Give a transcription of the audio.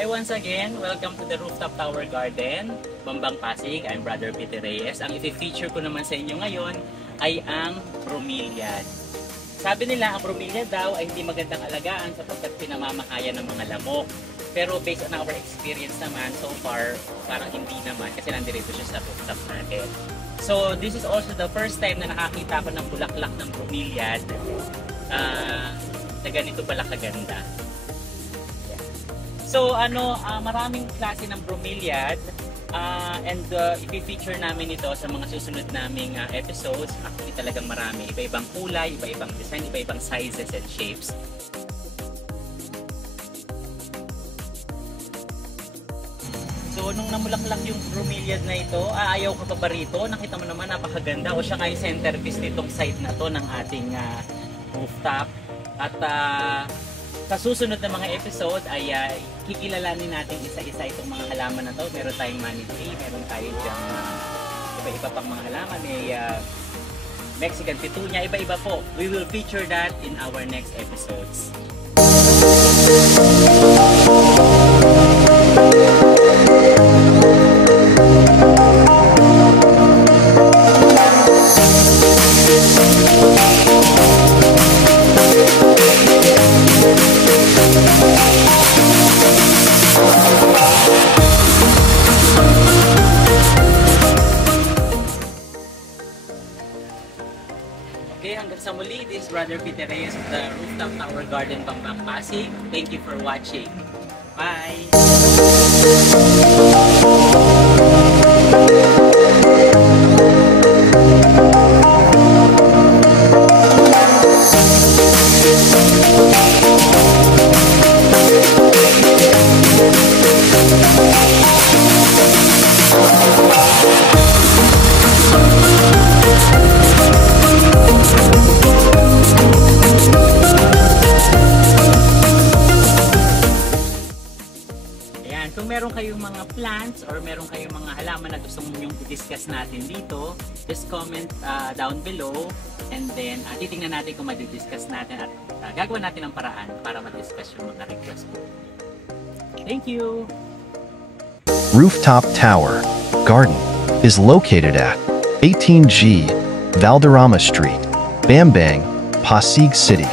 Hi once again, welcome to the Rooftop Tower Garden, Bambang Pasig. I'm Brother Peter Reyes. Ang i-feature ko naman sa inyo ngayon ay ang bromeliad. Sabi nila ang bromeliad daw ay hindi magandang alagaan sapagkat pinamamahaya ng mga lamok. Pero based on our experience naman, so far, parang hindi naman kasi nandirito siya sa rooftop natin. So this is also the first time na nakakita ko ng bulaklak ng bromeliad na ganito pala kaganda. So maraming klase ng bromeliad and i-feature namin ito sa mga susunod naming episodes. Actually talagang marami, iba-ibang kulay, iba-ibang design, iba-ibang sizes and shapes. So nung namulaklak yung bromeliad na ito, ayaw ka pa ba rito? Nakita mo naman napakaganda, o siya nga yung centerpiece nitong site na to ng ating rooftop. At sa susunod na mga episode ay kikilalanin natin isa-isa itong mga halaman na to. Meron tayong money tree, meron tayo dyan iba-iba pang mga halaman. May Mexican petunia, iba-iba po. We will feature that in our next episodes. Okay, hanggang sa muli, this is Brother Peter Reyes of the Rooftop Tower Garden, Bambang Pasig. Thank you for watching. Bye! Kung meron kayong mga plants or meron kayong mga halaman na gusto nyong i-discuss natin dito, just comment down below and then titingnan natin kung ma-discuss natin at gagawa natin ng paraan para ma-discuss yung mga request po. Thank you! Rooftop Tower Garden is located at 18G Valderrama Street, Bambang, Pasig City.